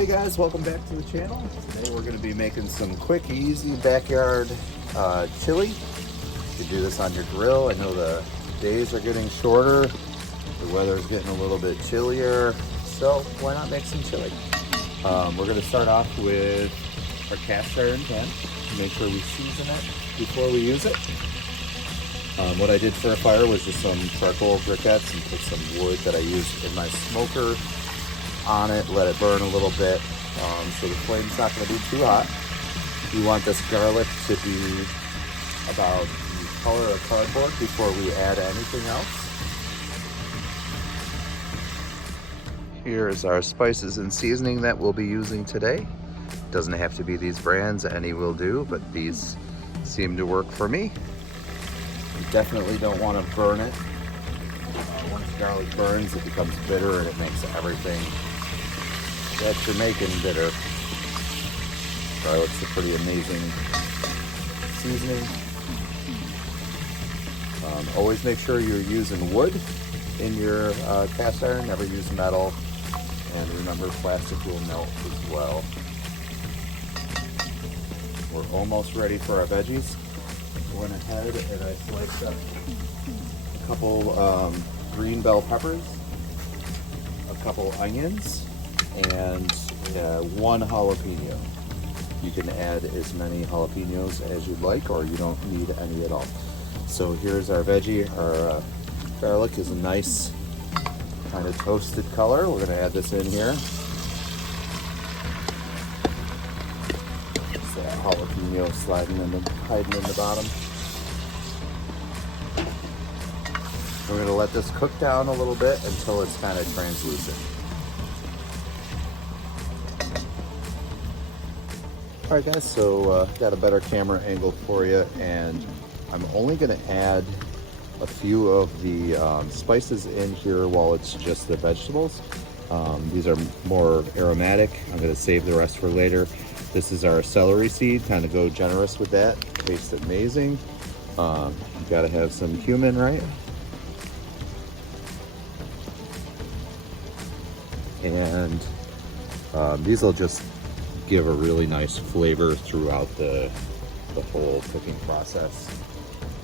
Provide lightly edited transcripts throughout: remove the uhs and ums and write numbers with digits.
Hey guys, welcome back to the channel. Today we're going to be making some quick, easy backyard chili. You can do this on your grill. I know the days are getting shorter, the weather's getting a little bit chillier, so why not make some chili? We're going to start off with our cast iron pan. Make sure we season it before we use it. What I did for a fire was just some charcoal briquettes and put some wood that I used in my smoker on it, let it burn a little bit, so the flame's not going to be too hot. You want this garlic to be about the color of cardboard before we add anything else. Here's our spices and seasoning that we'll be using today. Doesn't have to be these brands, any will do, but these seem to work for me. You definitely don't want to burn it. Once garlic burns, it becomes bitter and it makes everything that you're making bitter. Garlic's a pretty amazing seasoning. Always make sure you're using wood in your cast iron, never use metal. And remember, plastic will melt as well. We're almost ready for our veggies. I went ahead and I sliced up a couple green bell peppers, a couple onions, and one jalapeno. You can add as many jalapenos as you'd like, or you don't need any at all. So here's our veggie. Our garlic is a nice kind of toasted color. We're going to add this in here. Just that jalapeno sliding in the, hiding in the bottom. We're going to let this cook down a little bit until it's kind of translucent. All right guys, so got a better camera angle for you, and I'm only going to add a few of the spices in here while it's just the vegetables. These are more aromatic. I'm going to save the rest for later. This is our celery seed. Kind of go generous with that. Tastes amazing. You got to have some cumin, right? And these will just give a really nice flavor throughout the whole cooking process.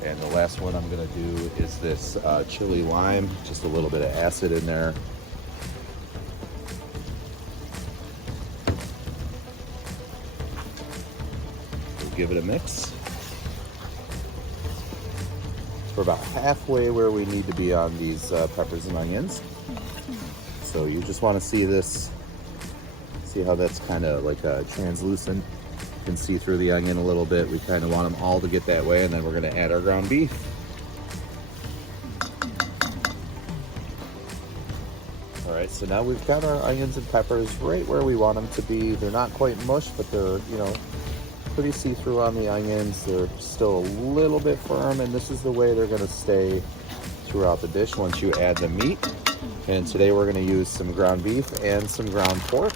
And the last one I'm going to do is this chili lime, just a little bit of acid in there. We'll give it a mix. We're about halfway where we need to be on these peppers and onions. So you just want to see this, see how that's kind of like translucent. You can see through the onion a little bit. We kind of want them all to get that way, and then we're going to add our ground beef. All right, so now we've got our onions and peppers right where we want them to be. They're not quite mush, but they're, you know, pretty see-through on the onions. They're still a little bit firm, and this is the way they're going to stay throughout the dish once you add the meat. And today we're going to use some ground beef and some ground pork.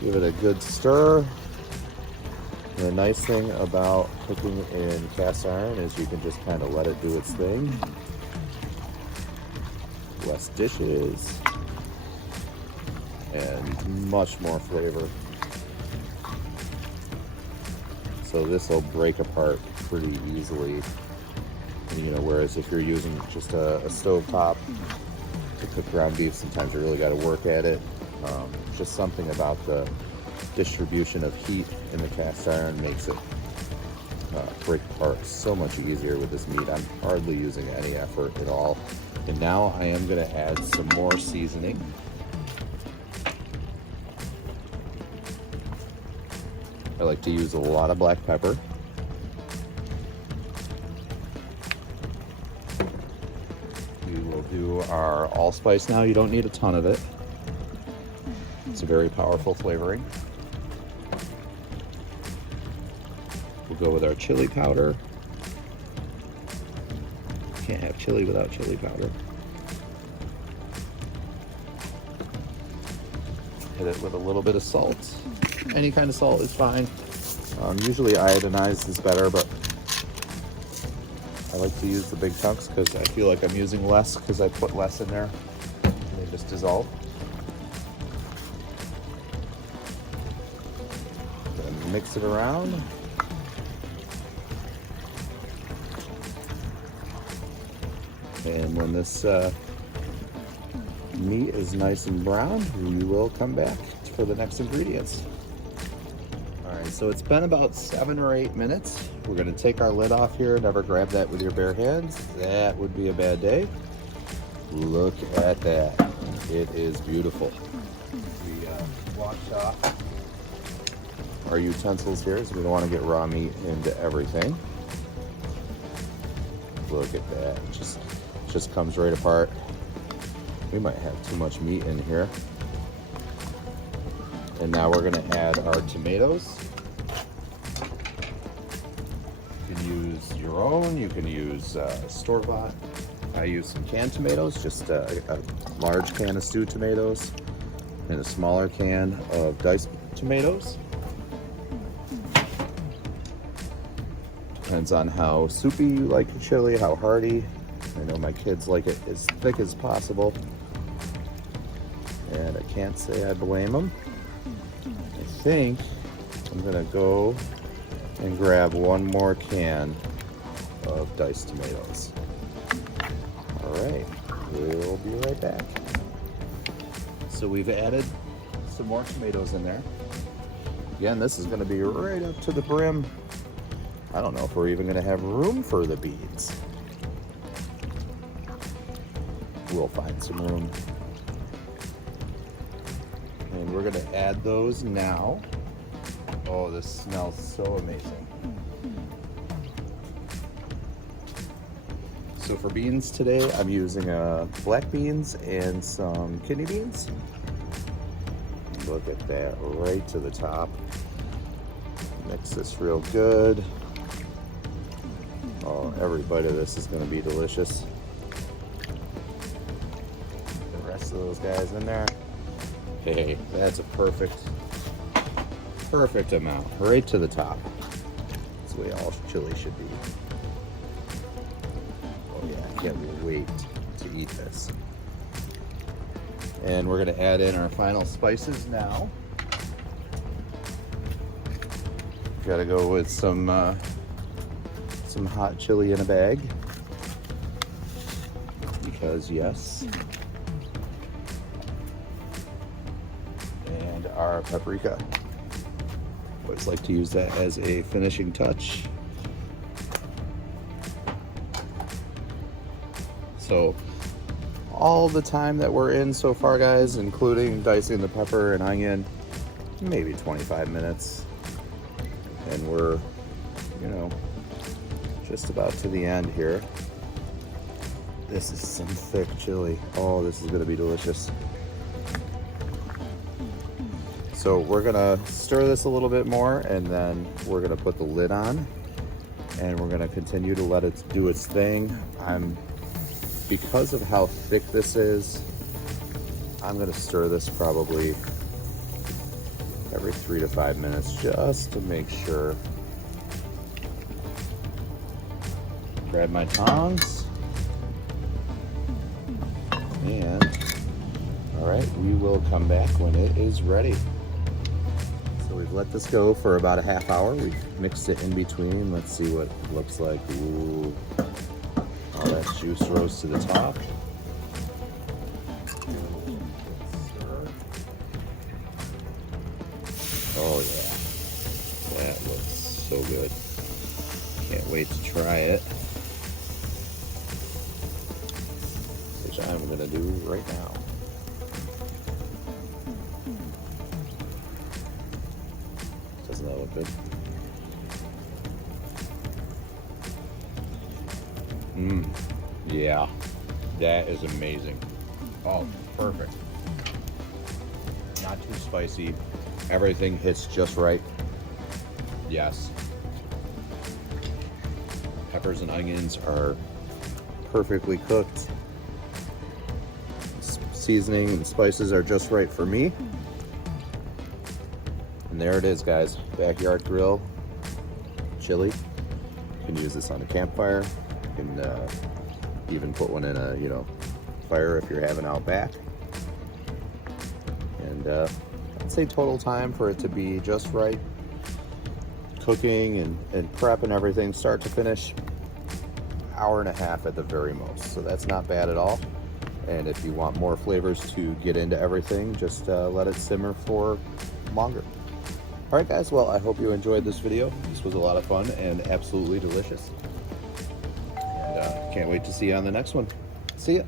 Give it a good stir. The nice thing about cooking in cast iron is you can just kind of let it do its thing. Less dishes and much more flavor. So this will break apart pretty easily, you know, whereas if you're using just a stove top to cook ground beef, sometimes you really got to work at it. Just something about the distribution of heat in the cast iron makes it break apart so much easier with this meat. I'm hardly using any effort at all. And now I am going to add some more seasoning. I like to use a lot of black pepper. We will do our allspice now. You don't need a ton of it. It's a very powerful flavoring. We'll go with our chili powder. Can't have chili without chili powder. Hit it with a little bit of salt. Any kind of salt is fine. Usually iodinized is better, but I like to use the big chunks because I feel like I'm using less because I put less in there. And they just dissolve. Then mix it around. And when this meat is nice and brown, we will come back for the next ingredients. All right, so it's been about 7 or 8 minutes. We're gonna take our lid off here. Never grab that with your bare hands. That would be a bad day. Look at that. It is beautiful. We washed off our utensils here, so we don't want to get raw meat into everything. Look at that. It just comes right apart. We might have too much meat in here. And now we're gonna add our tomatoes. You can use your own, you can use store-bought. I use some canned tomatoes, just a large can of stewed tomatoes and a smaller can of diced tomatoes. Depends on how soupy you like your chili, how hearty. I know my kids like it as thick as possible. And I can't say I blame them. I think I'm gonna go and grab one more can of diced tomatoes. All right, we'll be right back. So we've added some more tomatoes in there. Again, this is gonna be right up to the brim. I don't know if we're even gonna have room for the beans. We'll find some room. And we're gonna add those now. Oh, this smells so amazing. So for beans today, I'm using black beans and some kidney beans. Look at that, right to the top. Mix this real good. Oh, every bite of this is gonna be delicious. The rest of those guys in there. Hey, that's a perfect amount, right to the top. That's the way all chili should be. Oh yeah, I can't wait to eat this. And we're gonna add in our final spices now. Gotta go with some hot chili in a bag. Because yes. And our paprika. Always like to use that as a finishing touch. So all the time that we're in so far, guys, including dicing the pepper and onion, maybe 25 minutes. And we're, you know, just about to the end here. This is some thick chili. Oh, this is gonna be delicious. So we're gonna stir this a little bit more, and then we're gonna put the lid on, and we're gonna continue to let it do its thing. Because of how thick this is, I'm gonna stir this probably every 3 to 5 minutes just to make sure. Grab my tongs, and all right, we will come back when it is ready. So we've let this go for about a half hour. We've mixed it in between. Let's see what it looks like. Ooh, all that juice rose to the top. Oh yeah, that looks so good. Can't wait to try it. Which I'm gonna do right now. Doesn't that look good? Yeah, that is amazing. Oh, perfect. Not too spicy. Everything hits just right. Yes. Peppers and onions are perfectly cooked. Seasoning and spices are just right for me. And there it is, guys. Backyard grill chili. You can use this on a campfire. You can even put one in a, you know, fire if you're having out back. And I'd say total time for it to be just right, cooking and prep and everything, start to finish, hour and a half at the very most. So that's not bad at all. And if you want more flavors to get into everything, just let it simmer for longer. All right, guys, well, I hope you enjoyed this video. This was a lot of fun and absolutely delicious. And can't wait to see you on the next one. See ya.